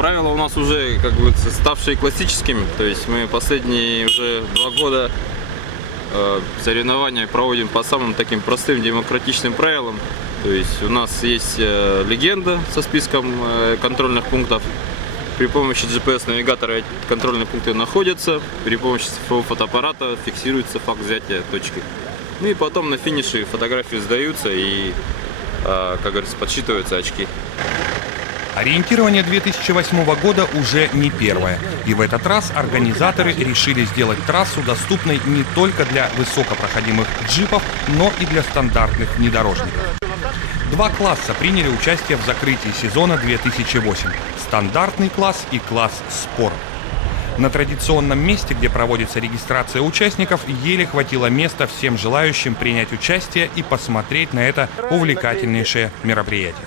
Правила у нас уже как бы ставшие классическими, то есть мы последние уже 2 года соревнования проводим по самым таким простым демократичным правилам. То есть у нас есть легенда со списком контрольных пунктов. При помощи GPS-навигатора эти контрольные пункты находятся. При помощи цифрового фотоаппарата фиксируется факт взятия точки. Ну и потом на финише фотографии сдаются и, как говорится, подсчитываются очки. Ориентирование 2008 года уже не первое. И в этот раз организаторы решили сделать трассу доступной не только для высокопроходимых джипов, но и для стандартных внедорожников. 2 класса приняли участие в закрытии сезона 2008. Стандартный класс и класс спорт. На традиционном месте, где проводится регистрация участников, еле хватило места всем желающим принять участие и посмотреть на это увлекательнейшее мероприятие.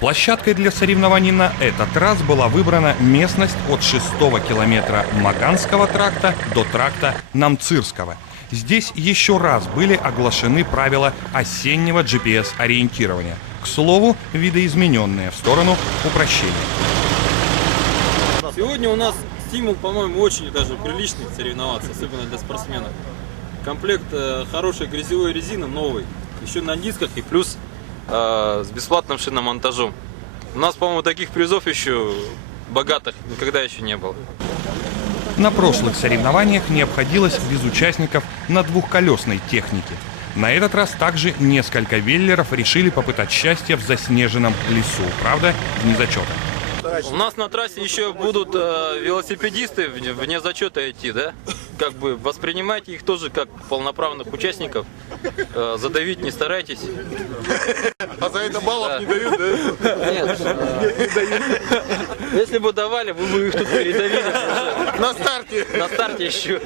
Площадкой для соревнований на этот раз была выбрана местность от 6-го километра Маганского тракта до тракта Намцирского. Здесь еще раз были оглашены правила осеннего GPS-ориентирования. К слову, видоизмененные в сторону упрощения. Сегодня у нас стимул, по-моему, очень даже приличный соревноваться, особенно для спортсменов. Комплект хорошей грязевой резины, новый, еще на дисках и плюс с бесплатным шиномонтажом. У нас, по-моему, таких призов еще богатых никогда еще не было. На прошлых соревнованиях не обходилось без участников на двухколесной технике. На этот раз также несколько веллеров решили попытать счастье в заснеженном лесу, правда, вне зачета. У нас на трассе еще будут велосипедисты вне зачета идти, да? Как бы воспринимайте их тоже как полноправных участников. Задавить не старайтесь. А за это баллов не дают, да? Нет. Если бы давали, вы бы их тут передавили. На старте. На старте еще.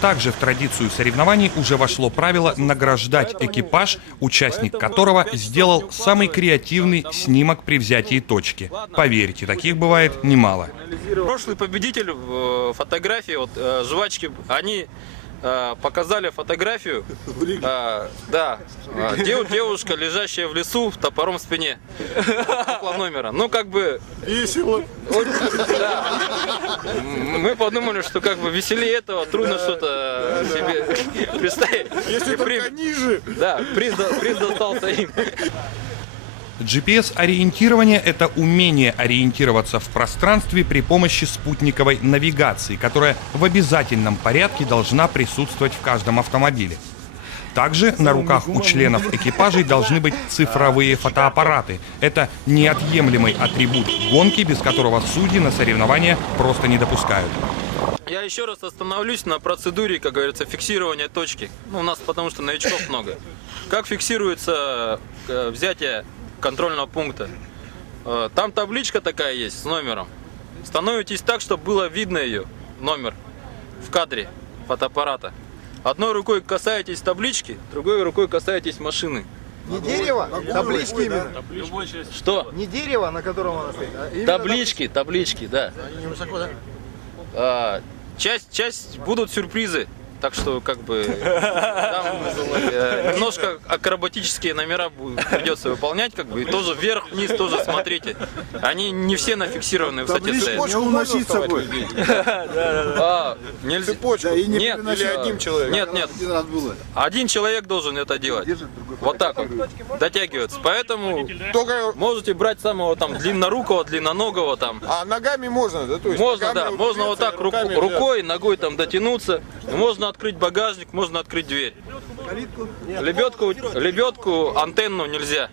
Также в традицию соревнований уже вошло правило награждать экипаж, участник которого сделал самый креативный снимок при взятии точки. Поверьте, таких бывает немало. Прошлый победитель фотографии, вот жвачки, они показали фотографию, да, девушка, лежащая в лесу, топором в спине, около номера. Ну, как бы... Весело. Да. Мы подумали, что как бы веселее этого трудно что-то себе представить. Если только ниже. Да, приз достался им. GPS-ориентирование – это умение ориентироваться в пространстве при помощи спутниковой навигации, которая в обязательном порядке должна присутствовать в каждом автомобиле. Также на руках у членов экипажей должны быть цифровые фотоаппараты. Это неотъемлемый атрибут гонки, без которого судьи на соревнования просто не допускают. Я еще раз остановлюсь на процедуре, как говорится, фиксирования точки. Ну, у нас потому что новичков много. Как фиксируется взятие контрольного пункта? Там табличка такая есть с номером. Становитесь так, чтобы было видно ее, номер, в кадре фотоаппарата. Одной рукой касаетесь таблички, другой рукой касаетесь машины. Не дерево, таблички именно. Что? Не дерево, на котором она стоит, а именно Таблички, да. Они высоко, да? Часть будут сюрпризы. Так что, как бы, там немножко акробатические номера придется выполнять, как бы, и тоже вверх-вниз тоже смотрите. Они не все на фиксированной высоте стоят. Не уносить с собой. Нельзя. Цепочку. Нет, Или одним человеком. Нет. Один человек должен это делать. Вот так вот. Дотягиваться. Поэтому Только... можете брать самого там длиннорукого, длинноногого там. А ногами можно, да? То есть Можно, ногами да, можно вот так руками рукой, ногой там дотянуться. Можно открыть багажник, можно открыть дверь. Лебедку, антенну нельзя.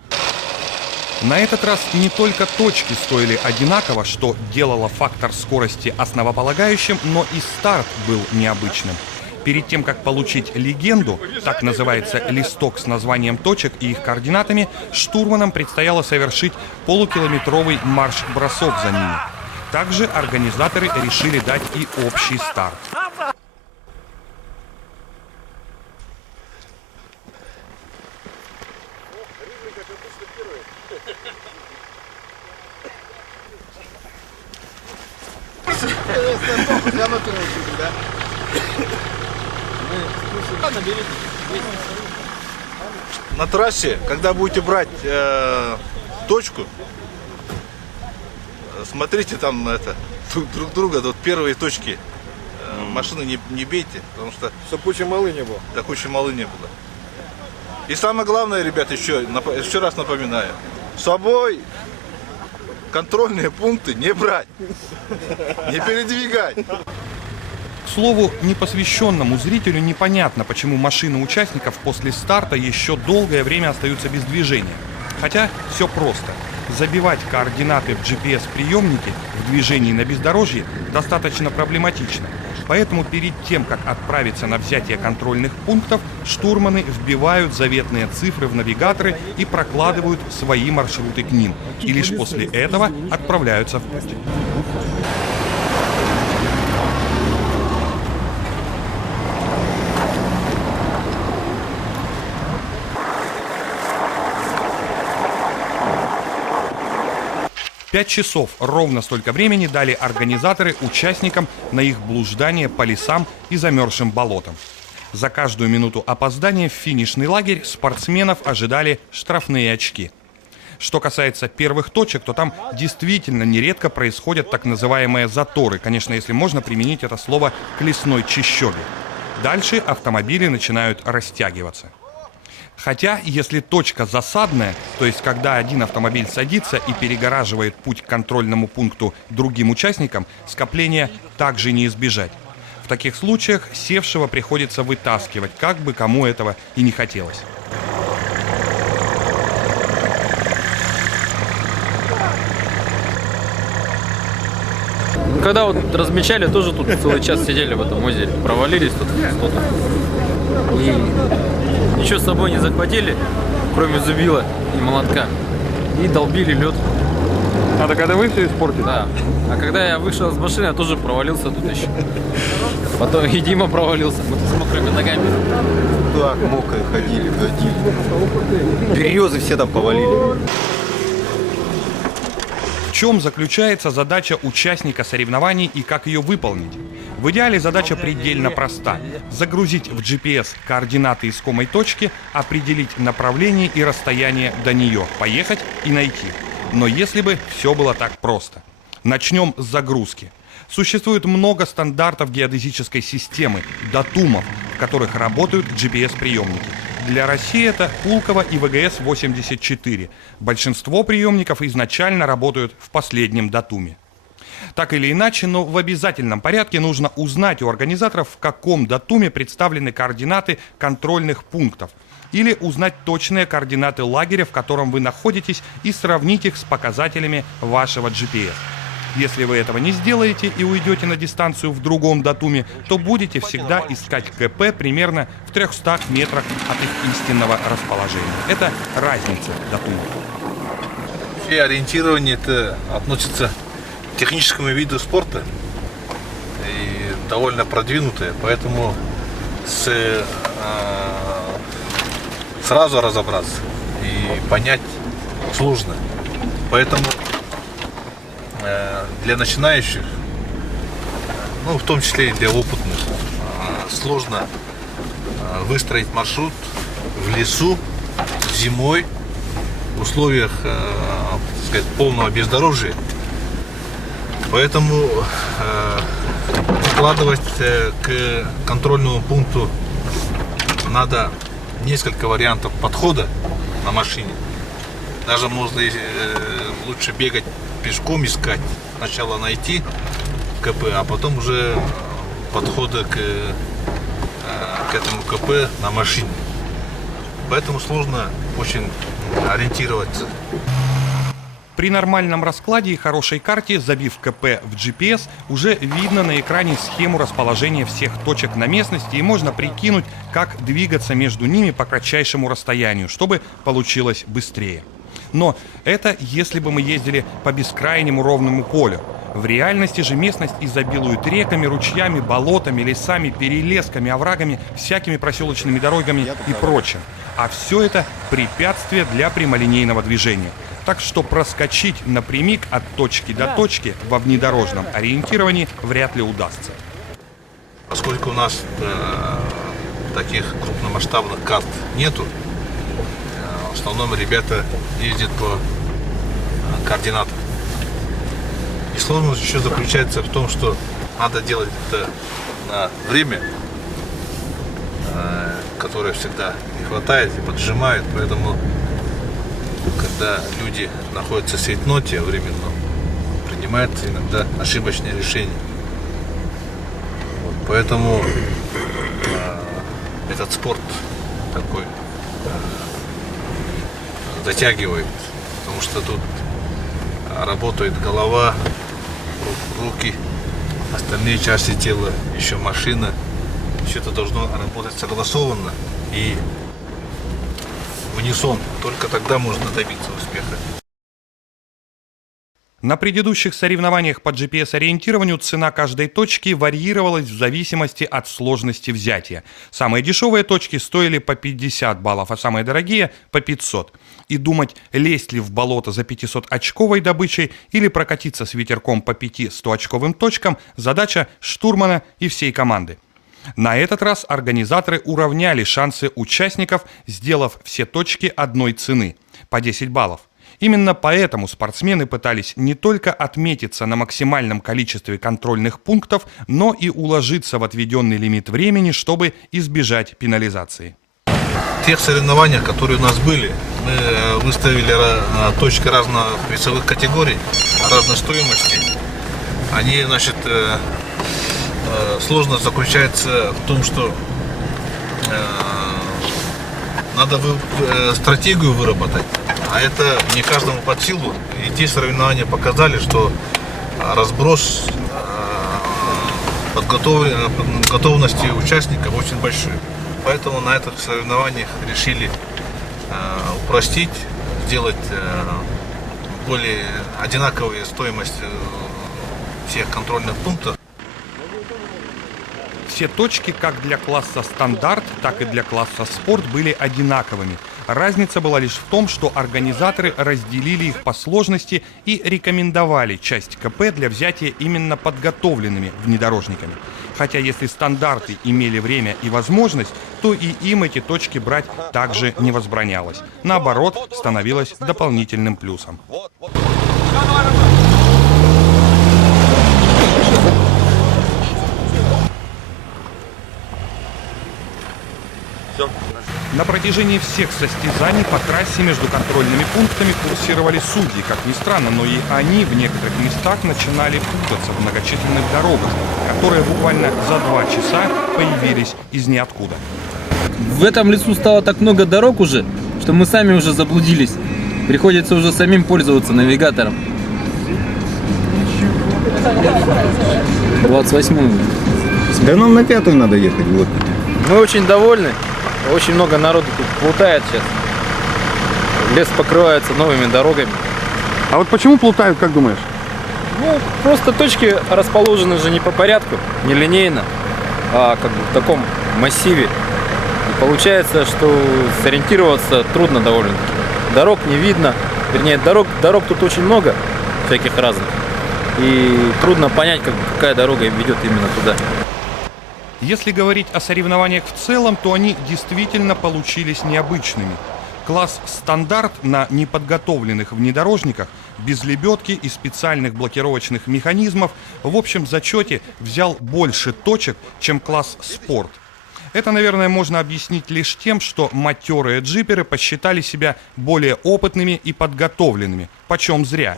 На этот раз не только точки стоили одинаково, что делало фактор скорости основополагающим, но и старт был необычным. Перед тем, как получить легенду, так называется листок с названием точек и их координатами, штурманам предстояло совершить полукилометровый марш-бросок за ними. Также организаторы решили дать и общий старт. На трассе, когда будете брать точку, смотрите там друг друга, вот первые точки. Машины не бейте, потому что Чтоб кучи малы не было. до кучи малы не было. И самое главное, ребят, еще раз напоминаю, с собой контрольные пункты не брать, не передвигать. К слову, непосвященному зрителю непонятно, почему машины участников после старта еще долгое время остаются без движения. Хотя все просто. Забивать координаты в GPS-приемнике в движении на бездорожье достаточно проблематично. Поэтому перед тем, как отправиться на взятие контрольных пунктов, штурманы вбивают заветные цифры в навигаторы и прокладывают свои маршруты к ним. И лишь после этого отправляются в путь. Пять часов ровно столько времени дали организаторы участникам на их блуждание по лесам и замерзшим болотам. За каждую минуту опоздания в финишный лагерь спортсменов ожидали штрафные очки. Что касается первых точек, то там действительно нередко происходят так называемые заторы. Конечно, если можно применить это слово к лесной чащобе. Дальше автомобили начинают растягиваться. Хотя, если точка засадная, то есть когда один автомобиль садится и перегораживает путь к контрольному пункту другим участникам, скопления также не избежать. В таких случаях севшего приходится вытаскивать, как бы кому этого и не хотелось. Когда вот размечали, тоже тут целый час сидели в этом озере, провалились тут что-то. И ничего с собой не захватили, кроме зубила и молотка. И долбили лед. А так это вы все испортили? Да. А когда я вышел из машины, я тоже провалился тут еще. Потом и Дима провалился. Мы с мокрыми ногами. Так, мокрые ходили, ходили. Березы все там повалили. В чем заключается задача участника соревнований и как ее выполнить? В идеале задача предельно проста. Загрузить в GPS координаты искомой точки, определить направление и расстояние до нее, поехать и найти. Но если бы все было так просто. Начнем с загрузки. Существует много стандартов геодезической системы, датумов, в которых работают GPS-приемники. Для России это Пулково и ВГС-84. Большинство приемников изначально работают в последнем датуме. Так или иначе, но в обязательном порядке нужно узнать у организаторов, в каком датуме представлены координаты контрольных пунктов. Или узнать точные координаты лагеря, в котором вы находитесь, и сравнить их с показателями вашего GPS. Если вы этого не сделаете и уйдете на дистанцию в другом датуме, то будете всегда искать КП примерно в 300 метрах от их истинного расположения. Это разница датумов. Все ориентирование это относится к техническому виду спорта и довольно продвинутое, поэтому сразу разобраться и понять сложно. Поэтому для начинающих, ну в том числе и для опытных, сложно выстроить маршрут в лесу зимой в условиях, так сказать, полного бездорожья. Поэтому прикладывать к контрольному пункту надо несколько вариантов подхода на машине. Даже можно лучше бегать пешком, искать. Сначала найти КП, а потом уже подходы к этому КП на машине. Поэтому сложно очень ориентироваться. При нормальном раскладе и хорошей карте, забив КП в GPS, уже видно на экране схему расположения всех точек на местности и можно прикинуть, как двигаться между ними по кратчайшему расстоянию, чтобы получилось быстрее. Но это если бы мы ездили по бескрайнему ровному полю. В реальности же местность изобилует реками, ручьями, болотами, лесами, перелесками, оврагами, всякими проселочными дорогами и прочим. А все это препятствие для прямолинейного движения. Так что проскочить напрямик от точки до точки во внедорожном ориентировании вряд ли удастся. Поскольку у нас таких крупномасштабных карт нету, в основном ребята ездят по координатам. И сложность еще заключается в том, что надо делать это на время, которое всегда не хватает и поджимает, поэтому когда люди находятся в цейтноте временном, принимается иногда ошибочное решение. Вот, поэтому этот спорт такой затягивает, потому что тут работает голова, руки, остальные части тела, еще машина. Все это должно работать согласованно и в унисон. Только тогда можно добиться успеха. На предыдущих соревнованиях по GPS-ориентированию цена каждой точки варьировалась в зависимости от сложности взятия. Самые дешевые точки стоили по 50 баллов, а самые дорогие – по 500. И думать, лезть ли в болото за 500-очковой добычей или прокатиться с ветерком по 5 100-очковым точкам – задача штурмана и всей команды. На этот раз организаторы уравняли шансы участников, сделав все точки одной цены – по 10 баллов. Именно поэтому спортсмены пытались не только отметиться на максимальном количестве контрольных пунктов, но и уложиться в отведенный лимит времени, чтобы избежать пенализации. В тех соревнованиях, которые у нас были, мы выставили точки разных весовых категорий, разной стоимости. Они, значит, сложность заключается в том, что надо стратегию выработать, а это не каждому под силу. И те соревнования показали, что разброс готовности участников очень большой. Поэтому на этих соревнованиях решили упростить, сделать более одинаковые стоимость всех контрольных пунктов. Все точки как для класса стандарт, так и для класса спорт были одинаковыми. Разница была лишь в том, что организаторы разделили их по сложности и рекомендовали часть КП для взятия именно подготовленными внедорожниками. Хотя если стандарты имели время и возможность, то и им эти точки брать также не возбранялось. Наоборот, становилось дополнительным плюсом. На протяжении всех состязаний по трассе между контрольными пунктами курсировали судьи. Как ни странно, но и они в некоторых местах начинали путаться в многочисленных дорогах, которые буквально за 2 часа появились из ниоткуда. В этом лесу стало так много дорог уже, что мы сами уже заблудились. Приходится уже самим пользоваться навигатором. 28-ю. Да нам на 5-ю надо ехать. Вот. Мы очень довольны. Очень много народу тут плутает сейчас. Лес покрывается новыми дорогами. А вот почему плутают, как думаешь? Ну, просто точки расположены же не по порядку, не линейно, а как бы в таком массиве. И получается, что сориентироваться трудно довольно-таки. Дорог не видно. Вернее, дорог тут очень много, всяких разных. И трудно понять, какая дорога ведет именно туда. Если говорить о соревнованиях в целом, то они действительно получились необычными. Класс стандарт на неподготовленных внедорожниках, без лебедки и специальных блокировочных механизмов, в общем зачете взял больше точек, чем класс спорт. Это, наверное, можно объяснить лишь тем, что матерые джиперы посчитали себя более опытными и подготовленными, почем зря.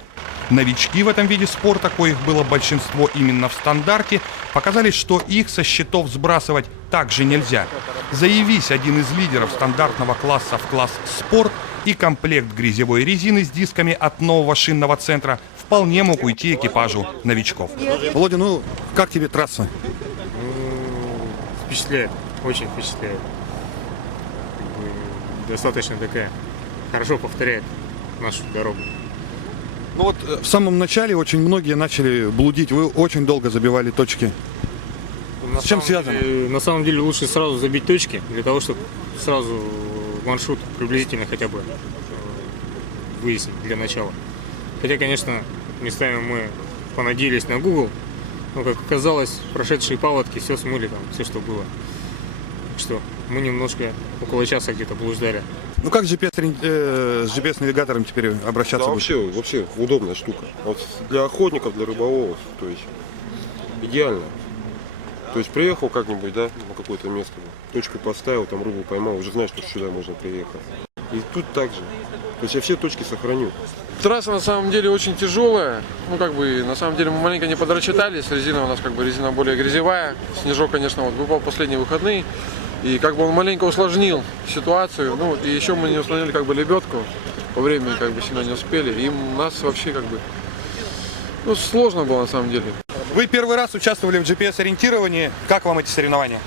Новички в этом виде спорта, коих было большинство именно в стандарте, показали, что их со счетов сбрасывать также нельзя. Заявись один из лидеров стандартного класса в класс спорт, и комплект грязевой резины с дисками от нового шинного центра вполне мог уйти экипажу новичков. Володя, ну как тебе трасса? Впечатляет, очень впечатляет. Достаточно такая, хорошо повторяет нашу дорогу. Ну вот в самом начале очень многие начали блудить. Вы очень долго забивали точки. С чем связано? На самом деле лучше сразу забить точки, для того, чтобы сразу маршрут приблизительно хотя бы выяснить для начала. Хотя, конечно, местами мы понадеялись на Google, но, как оказалось, прошедшие паводки все смыли там, все, что было. Так что мы немножко, около часа где-то блуждали. Ну как с GPS-навигатором теперь обращаться Да, будет? вообще удобная штука. Вот для охотников, для рыболовов, то есть идеально. То есть приехал как-нибудь, да, на какое-то место, точку поставил, там рыбу поймал, уже знаешь, что сюда можно приехать. И тут так же. То есть я все точки сохраню. Трасса на самом деле очень тяжелая. Ну, как бы, на самом деле мы маленько не подрасчитались. Резина у нас как бы резина более грязевая. Снежок, конечно, вот выпал в последние выходные. И как бы он маленько усложнил ситуацию. Ну, и еще мы не установили как бы лебедку. По времени как бы сильно не успели. И у нас вообще как бы, ну, сложно было на самом деле. Вы первый раз участвовали в GPS-ориентировании. Как вам эти соревнования?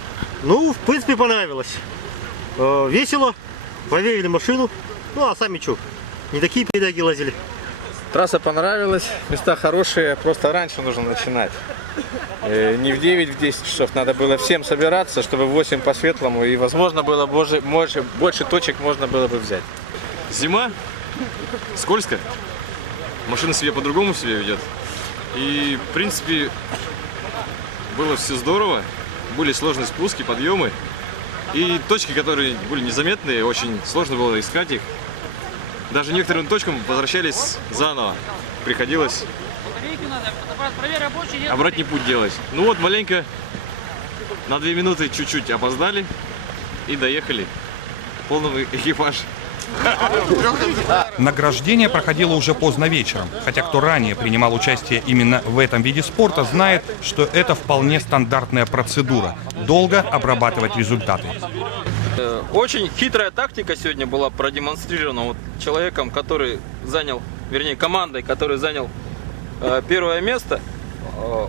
Ну, в принципе, понравилось. Весело, проверили машину. Ну, а сами что, не такие передаги лазили. Трасса понравилась, места хорошие, просто раньше нужно начинать. Не в 9, в 10 часов, надо было всем собираться, чтобы в 8 по светлому, и возможно было больше точек можно было бы взять. Зима, скользко, машина себя по-другому себя ведет. И, в принципе, было все здорово, были сложные спуски, подъемы. И точки, которые были незаметные, очень сложно было искать их. Даже некоторым точкам возвращались заново. Приходилось обратный путь делать. Ну вот, маленько, на 2 минуты чуть-чуть опоздали и доехали. Полный экипаж. Награждение проходило уже поздно вечером, хотя кто ранее принимал участие именно в этом виде спорта, знает, что это вполне стандартная процедура – долго обрабатывать результаты. Очень хитрая тактика сегодня была продемонстрирована вот человеком, который занял, вернее командой, который занял первое место.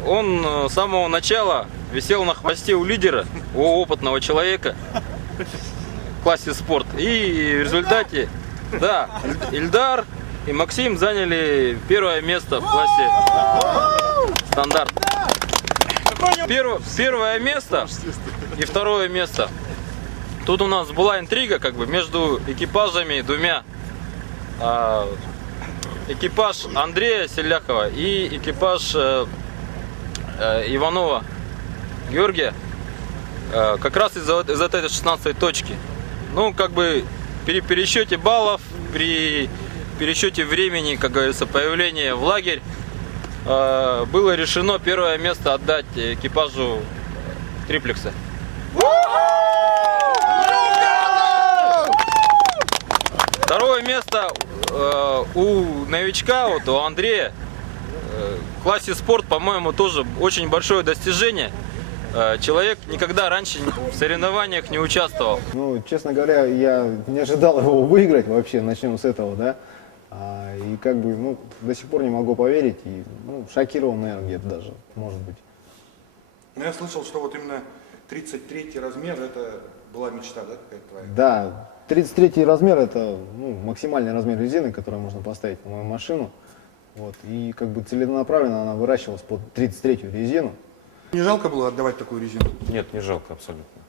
Он с самого начала висел на хвосте у лидера, у опытного человека в классе спорт. И в результате, да, Ильдар и Максим заняли первое место в классе стандарт. Первое место и второе место. Тут у нас была интрига как бы между экипажами двумя. Экипаж Андрея Селяхова и экипаж Иванова Георгия. Как раз из-за этой 16-й точки. Ну, как бы при пересчете баллов, при пересчете времени, как говорится, появления в лагерь, было решено первое место отдать экипажу триплекса. Второе место у новичка, вот у Андрея, в классе спорт, по-моему, тоже очень большое достижение. Человек никогда раньше в соревнованиях не участвовал. Ну, честно говоря, я не ожидал его выиграть вообще, начнем с этого, да. И как бы, ну, до сих пор не могу поверить, и, ну, шокирован, наверное, где-то даже, может быть. Ну, я слышал, что вот именно 33-й размер, это была мечта, да, какая-то твоя? Да, 33-й размер, это, ну, максимальный размер резины, который можно поставить на мою машину. Вот, и как бы целенаправленно она выращивалась под 33-ю резину. Не жалко было отдавать такую резину? Нет, не жалко абсолютно.